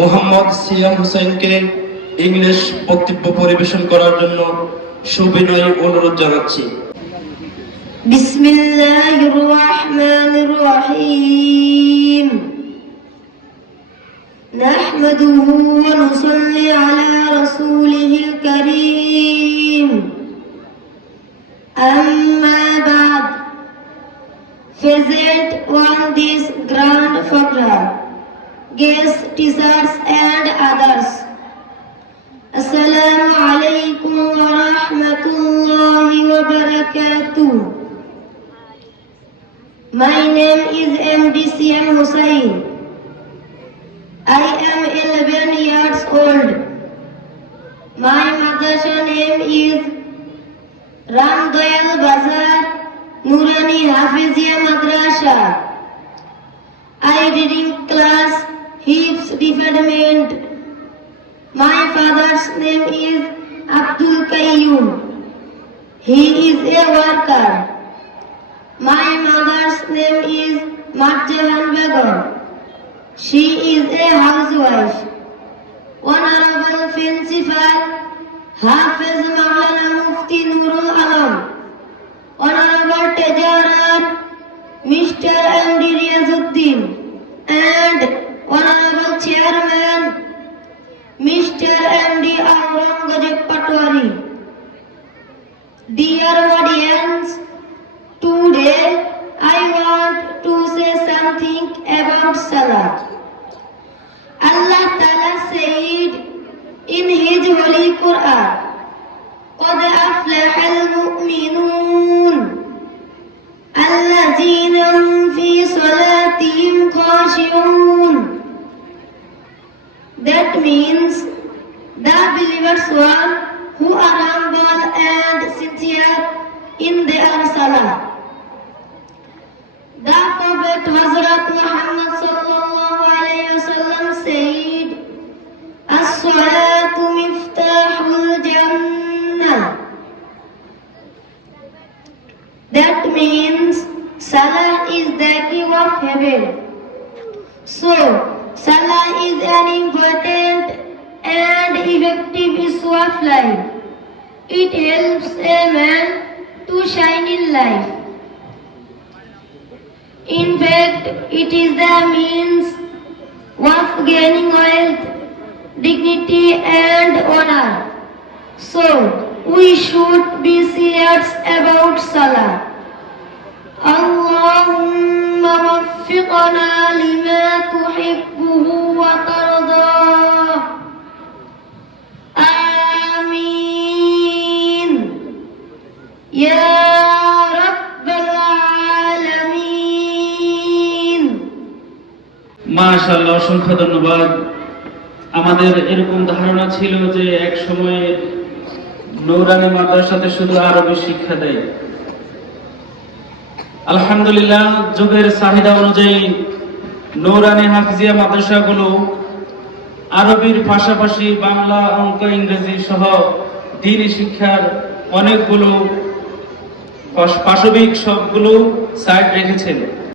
মোহাম্মদ সিয়াম হোসেনকে ইংলিশ বক্তব্য পরিবেশন করার জন্য সবিনয় অনুরোধ জানাচ্ছি। বিসমিল্লাহির রহমানির রহিম। নাহমাদুহু ওয়া নুসাল্লি আলা রাসূলিহিল কারীম। Amma ba'd. Present on this grand program, guests, teachers and others. Assalamu alaikum wa rahmatullahi wa barakatuh. My name is MD Siam Hussain. I am 11 years old. My mother's name is Ramdayal Bazar Nurani Hafizia Madrasa. I read in class Hifz Department. My father's name is Abdul Qayyum. He is a worker. My mother's name is Marjahan Begum. She is a housewife. Honorable Principal Hafiz Maulana Mufti Nurul Alam, Honorable Treasurer Mr. M.D. Riyazuddin, and Honorable Chairman Mr. M.D. Aurangzeb Patwari. Dear audience, today I want to say something about Salat. Allah Ta'ala said in His Holy Quran, قَدْ أَفْلَحَ الْمُؤْمِنُونَ الَّذِينَ هُمْ فِي صَلَاتِهِمْ خَاشِعُونَ. That means the believers one who are humble and sincere in their salah. The Prophet Hazrat Muhammad sallallahu alayhi wa sallam said, As-salatu miftahul jannah. That means salah is the key of heaven. So, salah is an important and effective issue of life. It helps a man to shine in life. In fact, it is the means of gaining wealth, dignity and honor. So, we should be serious about salah. Allahumma waffiqna lima tuhibbuhu wa tardah. Ameen. Ya Rabbal Alameen. মাশাআল্লাহ, অসংখ্য ধন্যবাদ। আমাদের এরকম ধারণা ছিল যে এক সময়ে নূরানী মাদ্রাসাতে শুধু আরবি শিক্ষা দেয়। আলহামদুলিল্লাহ, যুগের চাহিদা অনুযায়ী নূরানী হাফিজিয়া মাদ্রাসাগুলো আরবির পাশাপাশি বাংলা, অঙ্ক, ইংরেজি সহ দ্বীনি শিক্ষার অনেকগুলো পাশবিক সবগুলো সাইট রেখেছেন।